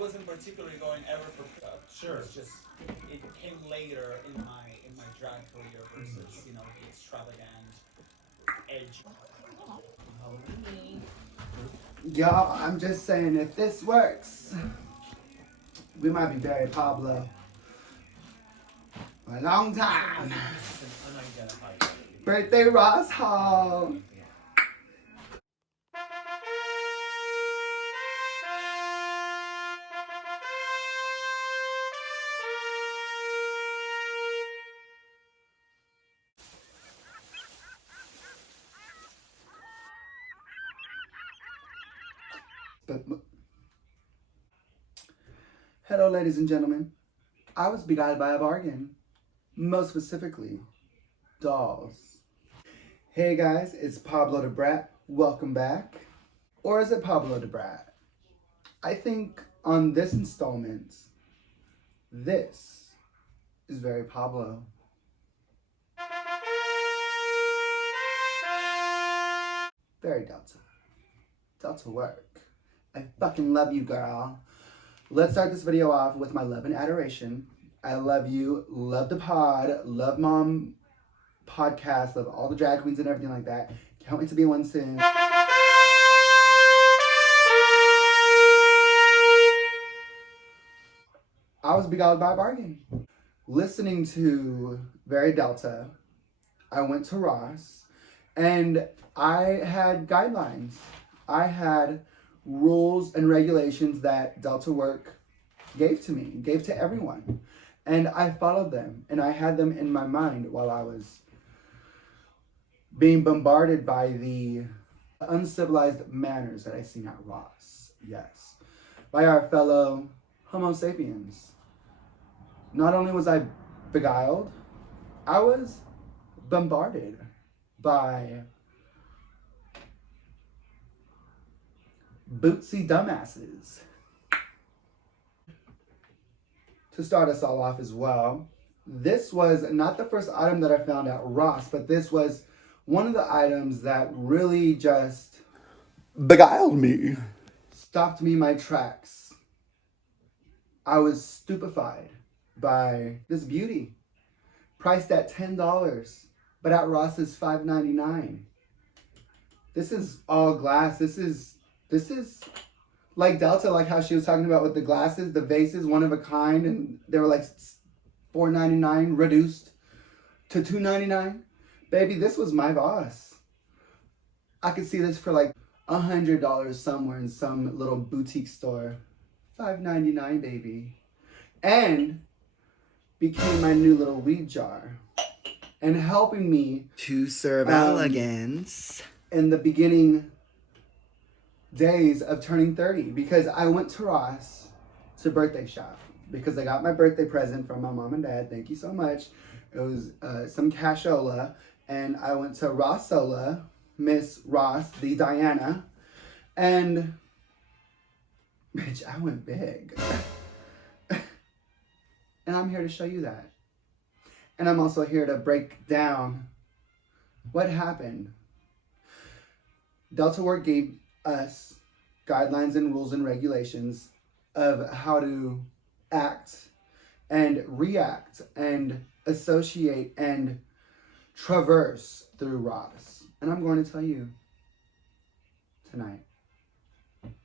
wasn't particularly going ever for pickup. Sure. It's just it came later in my drag career versus the extravagant edge. Y'all, I'm just saying, if this works, we might be Very Pablo for a long time. Birthday Ross Hall. Hello, ladies and gentlemen. I was beguiled by a bargain. Most specifically, dolls. Hey guys, it's pablodabrat. Welcome back. Or is it pablodabrat? I think on this installment, this is Very Pablo. Very Delta. Delta work. I fucking love you, girl. Let's start this video off with my love and adoration. I love you, love the pod, love mom podcast, love all the drag queens and everything like that. Can't wait to be one soon. I was beguiled by a bargain. Listening to Very Delta, I went to Ross, and I had guidelines. I had rules and regulations that Delta Work gave to me, gave to everyone. And I followed them, and I had them in my mind while I was being bombarded by the uncivilized manners that I seen at Ross. Yes. By our fellow Homo sapiens. Not only was I beguiled, I was bombarded by bootsy dumbasses. To start us all off as well, this was not the first item that I found at Ross, but this was one of the items that really just beguiled me. Stopped me in my tracks. I was stupefied by this beauty, priced at $10, but at Ross is $5.99. This is all glass. This is like Delta, like how she was talking about with the glasses, the vases, one of a kind, and they were like $4.99 reduced to $2.99. Baby, this was my boss. I could see this for like $100 somewhere in some little boutique store. $5.99, baby. And became my new little weed jar. And helping me to serve elegance in the beginning days of turning 30, because I went to Ross to birthday shop because I got my birthday present from my mom and dad. Thank you so much. It was some cashola, and I went to Rossola, Miss Ross, the Diana, and bitch, I went big. And I'm here to show you that. And I'm also here to break down what happened. Delta Work gave us guidelines and rules and regulations of how to act and react and associate and traverse through Ross. And I'm going to tell you tonight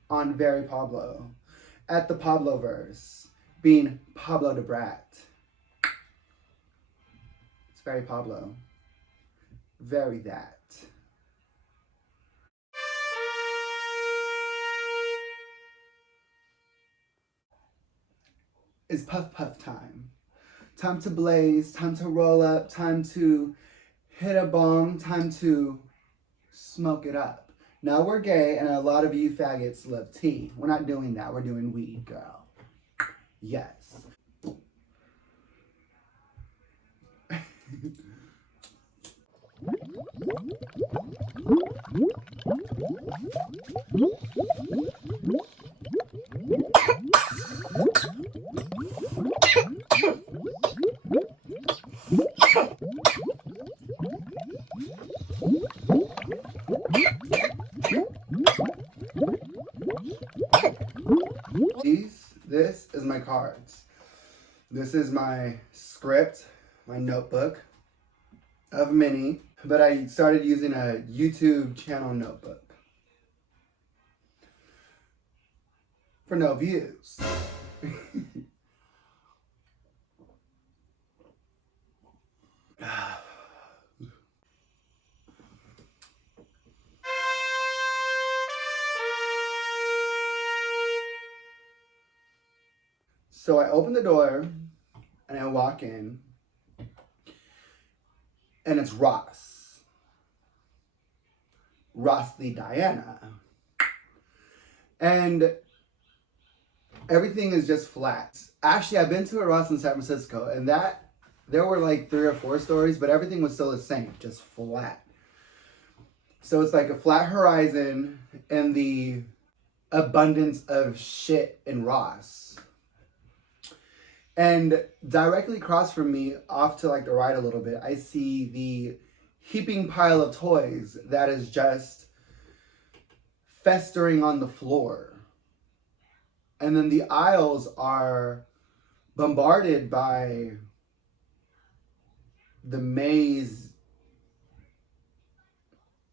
on Very Pablo, at the Pabloverse, being pablodabrat. It's Very Pablo. Very that. It's puff puff time. Time to blaze, time to roll up, time to hit a bomb, time to smoke it up. Now we're gay, and a lot of you faggots love tea. We're not doing that. We're doing weed, girl. Yes. cards. This is my script, my notebook of mini, but I started using a YouTube channel notebook for no views. So I open the door and I walk in, and it's Ross the Diana. And everything is just flat. Actually, I've been to a Ross in San Francisco, and there were like 3 or 4 stories, but everything was still the same, just flat. So it's like a flat horizon and the abundance of shit in Ross. And directly across from me, off to like the right a little bit, I see the heaping pile of toys that is just festering on the floor. And then the aisles are bombarded by the maze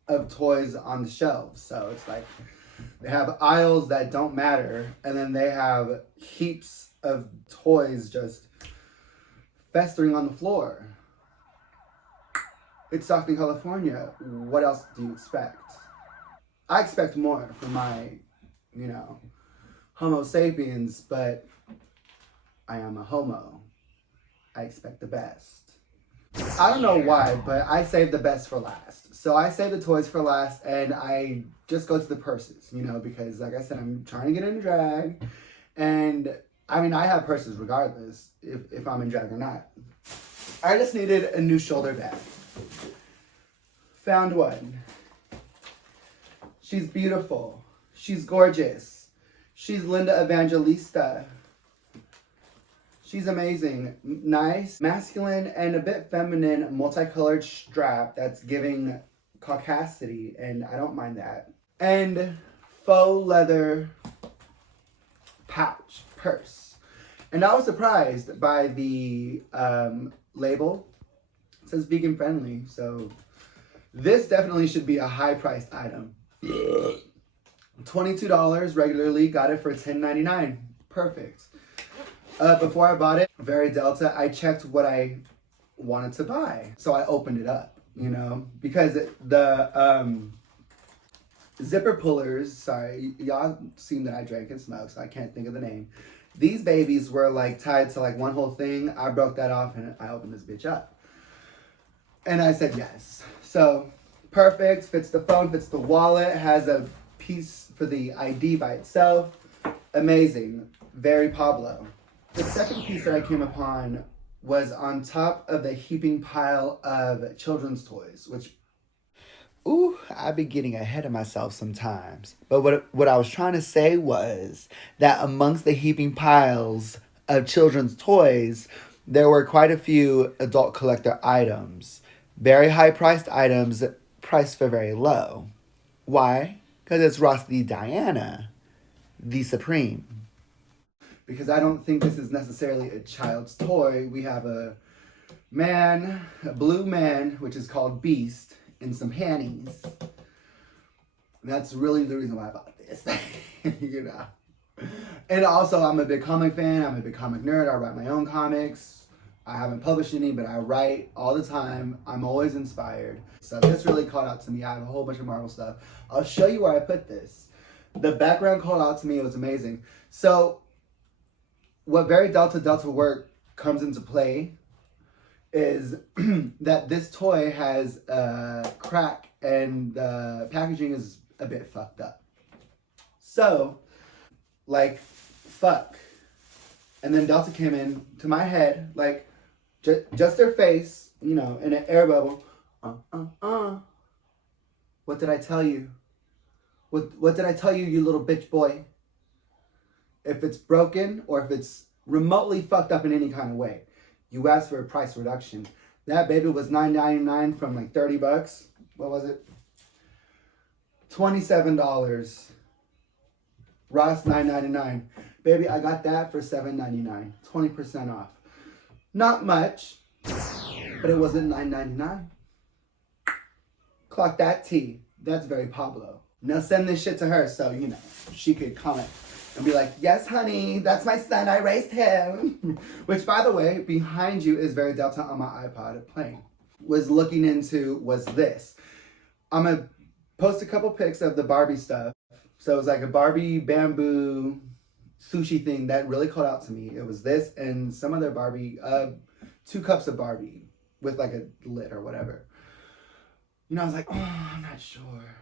of toys on the shelves. So it's like they have aisles that don't matter, and then they have heaps of toys just festering on the floor. It's Stockton, California. What else do you expect? I expect more from my, Homo sapiens, but I am a homo. I expect the best. I don't know why, but I save the best for last. So I save the toys for last, and I just go to the purses, because like I said, I'm trying to get into drag. And I have purses regardless if I'm in drag or not. I just needed a new shoulder bag. Found one. She's beautiful. She's gorgeous. She's Linda Evangelista. She's amazing. Nice, masculine, and a bit feminine, multicolored strap that's giving caucasity, and I don't mind that. And faux leather pouch, purse. And I was surprised by the label. It says vegan friendly, so this definitely should be a high-priced item. $22 regularly, got it for $10.99. Perfect. Before I bought it, Very Delta, I checked what I wanted to buy. So I opened it up, because the zipper pullers, sorry, y'all seen that I drank and smoked, so I can't think of the name. These babies were like tied to like one whole thing. I broke that off and I opened this bitch up. And I said yes. So perfect, fits the phone, fits the wallet, has a piece for the ID by itself. Amazing. Very Pablo. The second piece that I came upon was on top of the heaping pile of children's toys, which... Ooh, I be getting ahead of myself sometimes. But what I was trying to say was that amongst the heaping piles of children's toys, there were quite a few adult collector items. Very high-priced items priced for very low. Why? Because it's Ross the Diana, the Supreme. Because I don't think this is necessarily a child's toy. We have a man, a blue man, which is called Beast, in some panties. That's really the reason why I bought this, And also, I'm a big comic fan. I'm a big comic nerd. I write my own comics. I haven't published any, but I write all the time. I'm always inspired. So this really called out to me. I have a whole bunch of Marvel stuff. I'll show you where I put this. The background called out to me. It was amazing. So what Very Delta work comes into play is that this toy has a crack and the packaging is a bit fucked up. So, like, fuck. And then Delta came in to my head, like, just her face, in an air bubble. What did I tell you? What did I tell you, you little bitch boy? If it's broken or if it's remotely fucked up in any kind of way, you asked for a price reduction. That baby was $9.99 from like $30. What was it? $27. Ross $9.99. Baby, I got that for $7.99, 20% off. Not much, but it wasn't $9.99. Clock that T. That's Very Pablo. Now send this shit to her so, you know, she could comment and be like, yes, honey, that's my son. I raised him. Which, by the way, behind you is Very Delta on my iPod playing. Was looking into was this. I'm going to post a couple pics of the Barbie stuff. So it was like a Barbie bamboo sushi thing that really caught out to me. It was this and some other Barbie, 2 cups of Barbie with like a lid or whatever. You know, I was like, oh, I'm not sure.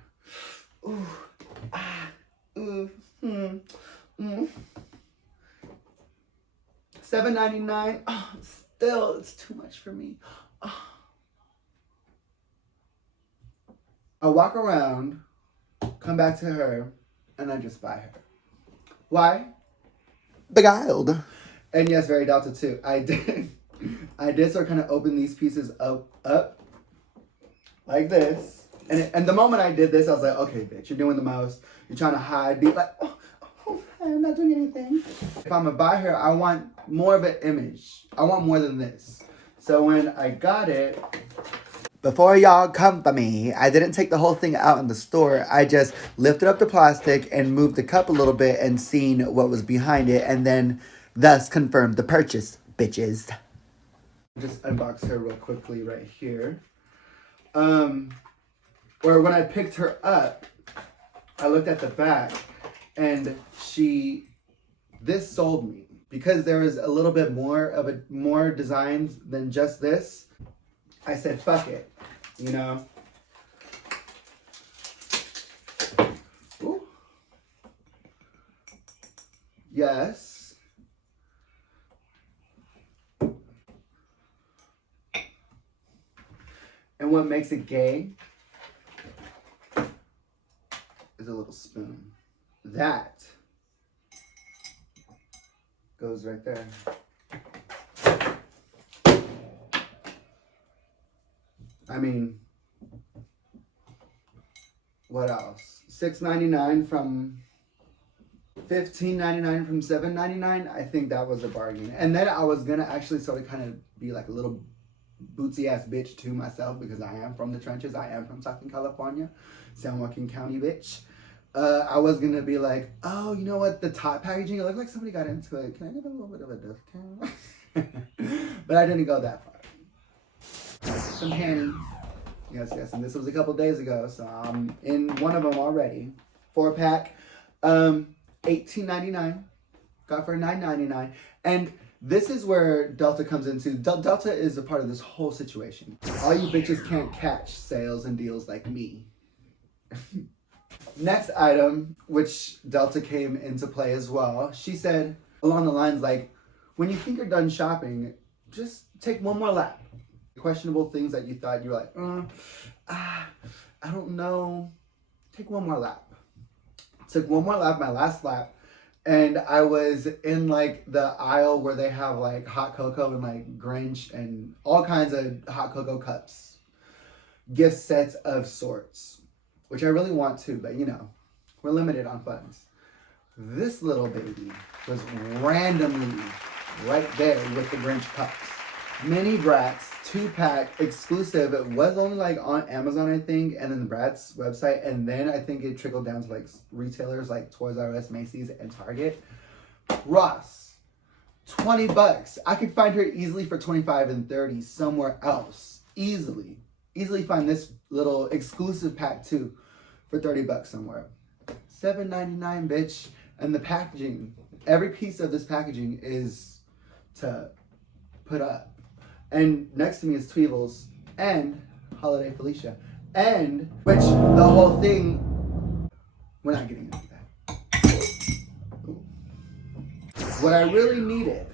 Ooh, ah, ooh, $7.99. Oh, still, it's too much for me. Oh. I walk around, come back to her, and I just buy her. Why? Beguiled. And yes, Very Delta too. I did sort of kind of open these pieces up like this. And the moment I did this, I was like, okay, bitch, you're doing the most. You're trying to hide. Be like, oh, I'm not doing anything. If I'm gonna buy her, I want more of an image. I want more than this. So when I got it, Before y'all come for me, I didn't take the whole thing out in the store. I just lifted up the plastic and moved the cup a little bit and seen what was behind it, and then thus confirmed the purchase, bitches. just unbox her real quickly right here. Or when I picked her up, I looked at the back, and this sold me because there was a little bit more designs than just this. I said, fuck it, you know. Ooh. Yes. And what makes it gay is a little spoon. That goes right there. I mean, what else? $6.99 from $15.99 from $7.99. I think that was a bargain. And then I was gonna actually sort of kind of be like a little bootsy ass bitch to myself because I am from the trenches. I am from Southern California, San Joaquin County bitch. I was gonna be like, oh, you know what? The top packaging, it looked like somebody got into it. Can I get a little bit of a discount? But I didn't go that far. Some panties. Yes, and this was a couple days ago, so I'm in one of them already. 4-pack, $18.99. Got for $9.99. And this is where Delta comes into. Delta is a part of this whole situation. All you bitches can't catch sales and deals like me. Next item, which Delta came into play as well. She said along the lines like, when you think you're done shopping, just take one more lap. Questionable things that you thought you were like, I don't know. Take one more lap. Took one more lap, my last lap, and I was in like the aisle where they have like hot cocoa and like Grinch and all kinds of hot cocoa cups, gift sets of sorts, which I really want to, but you know, we're limited on funds. This little baby was randomly right there with the Grinch cups. Mini Bratz 2-pack exclusive. It was only like on Amazon, I think, and then the Bratz website, and then I think it trickled down to like retailers like Toys R Us, Macy's, and Target. Ross, $20. I could find her easily for 25 and 30 somewhere else. Easily find this little exclusive pack too for $30 somewhere. $7.99, bitch. And the packaging, every piece of this packaging is to put up. And next to me is Tweevils and Holiday Felicia. And, which the whole thing, we're not getting into that. Ooh. What I really needed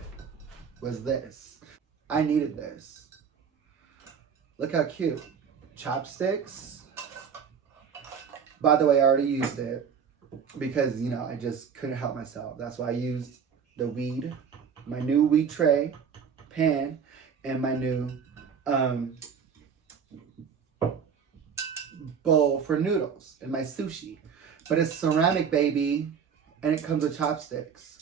was this. I needed this. Look how cute. Chopsticks. By the way, I already used it because, you know, I just couldn't help myself. That's why I used the weed, my new weed tray, pan, and my new bowl for noodles and my sushi. But it's ceramic, baby, and it comes with chopsticks.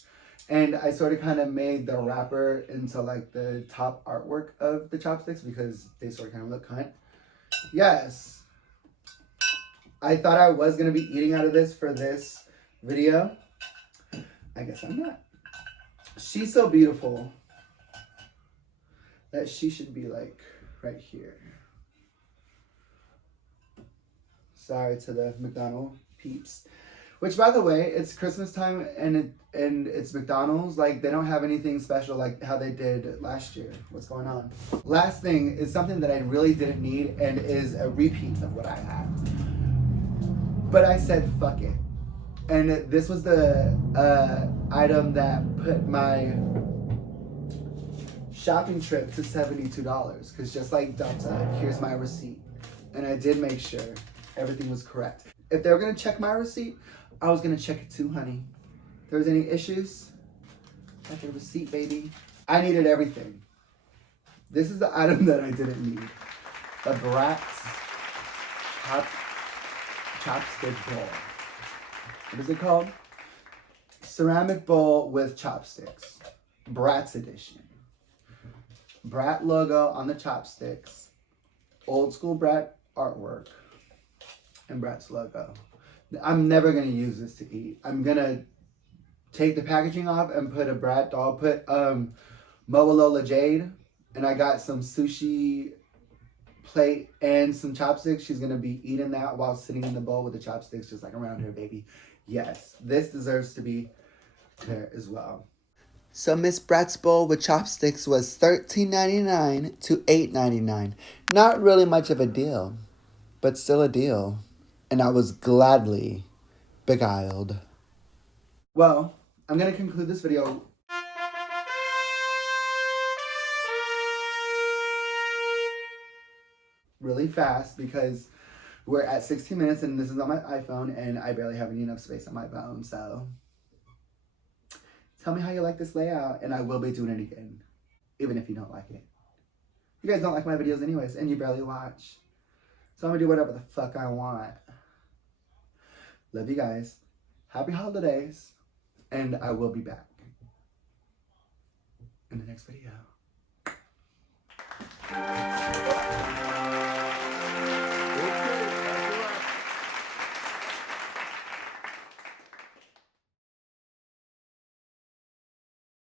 And I sort of kind of made the wrapper into like the top artwork of the chopsticks because they sort of kind of look cunt. Yes. I thought I was going to be eating out of this for this video. I guess I'm not. She's so beautiful that she should be like right here. Sorry to the McDonald's peeps. Which, by the way, it's Christmas time and it's McDonald's. Like, they don't have anything special like how they did last year. What's going on? Last thing is something that I really didn't need and is a repeat of what I had. But I said, fuck it. And this was the item that put my shopping trip to $72. Because just like Delta, here's my receipt. And I did make sure everything was correct. If they were going to check my receipt, I was going to check it too, honey. If there was any issues, check the receipt, baby. I needed everything. This is the item that I didn't need. The Bratz chopstick bowl. What is it called? Ceramic bowl with chopsticks. Bratz edition. Brat logo on the chopsticks. Old school Brat artwork. And Bratz logo. I'm never going to use this to eat. I'm going to take the packaging off and put a Brat doll. Put Moalola Jade. And I got some sushi plate and some chopsticks. She's going to be eating that while sitting in the bowl with the chopsticks just like around her, baby. Yes, this deserves to be there as well. So Miss Brat's bowl with chopsticks was $13.99 to $8.99. Not really much of a deal, but still a deal. And I was gladly beguiled. Well, I'm going to conclude this video really fast because we're at 16 minutes and this is on my iPhone and I barely have enough space on my phone. So tell me how you like this layout and I will be doing it again, even if you don't like it. You guys don't like my videos anyways and you barely watch. So I'm going to do whatever the fuck I want. Love you guys. Happy holidays. And I will be back in the next video.